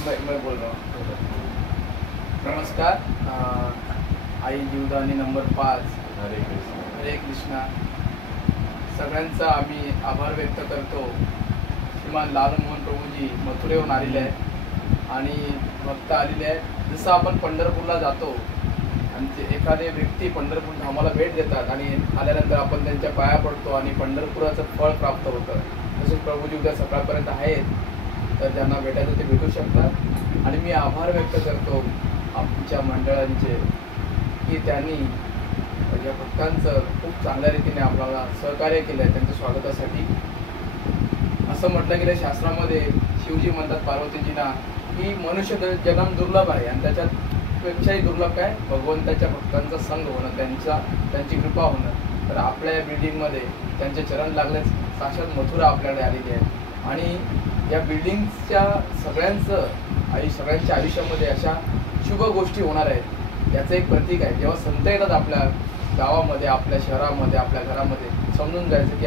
मैं बोल रहा हूँ। नमस्कार। आई जीवदानी नंबर 5 हरे कृष्णा सगळ्यांचा आम्ही आभार व्यक्त करतो। श्रीमान लालमोहन प्रभूजी मथुरेहून आलेले आहेत आणि भक्त आलेले आहेत। जसं आपण पंढरपूरला जातो आणि ते एखादे व्यक्ती पंढरपूर धामाला भेट देतात आणि आल्यानंतर आपण त्यांच्या पाया पडतो आणि पंढरपुराचं फळ प्राप्त होतं। तसेच प्रभूजी उद्या सकाळपर्यंत आहेत, तर त्यांना भेटायचं ते भेटू शकतात। आणि मी आभार व्यक्त करतो आमच्या मंडळांचे की त्यांनी या भक्तांचं खूप चांगल्या रीतीने आपल्याला सहकार्य केलं आहे। त्यांच्या स्वागतासाठी असं म्हटलं गेलं शास्त्रामध्ये, शिवजी म्हणतात पार्वतीजींना की मनुष्य जन्म दुर्लभ आहे आणि त्याच्यापेक्षाही दुर्लभ काय भगवंताच्या भक्तांचा संग होणं, त्यांची कृपा होणं। तर आपल्या या बिल्डिंगमध्ये त्यांचे चरण लागलेच साक्षात मथुरा आपल्याकडे आलेली आहे आणि या बिल्डिंगच्या सगळ्यांच्या आयुष्यामध्ये अशा शुभ गोष्टी होणार आहेत याचं एक प्रतीक आहे। जेव्हा संत येतात आपल्या गावामध्ये, आपल्या शहरामध्ये, आपल्या घरामध्ये, समजून जायचं की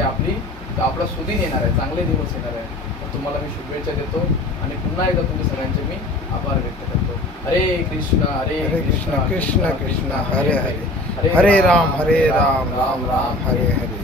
आपला सुदिन येणार आहे, चांगले दिवस येणार आहे। तर तुम्हाला मी शुभेच्छा देतो आणि पुन्हा एकदा तुमच्या सगळ्यांचे मी आभार व्यक्त करतो। हरे कृष्णा कृष्ण कृष्ण हरे हरे, हरे राम राम राम हरे हरे।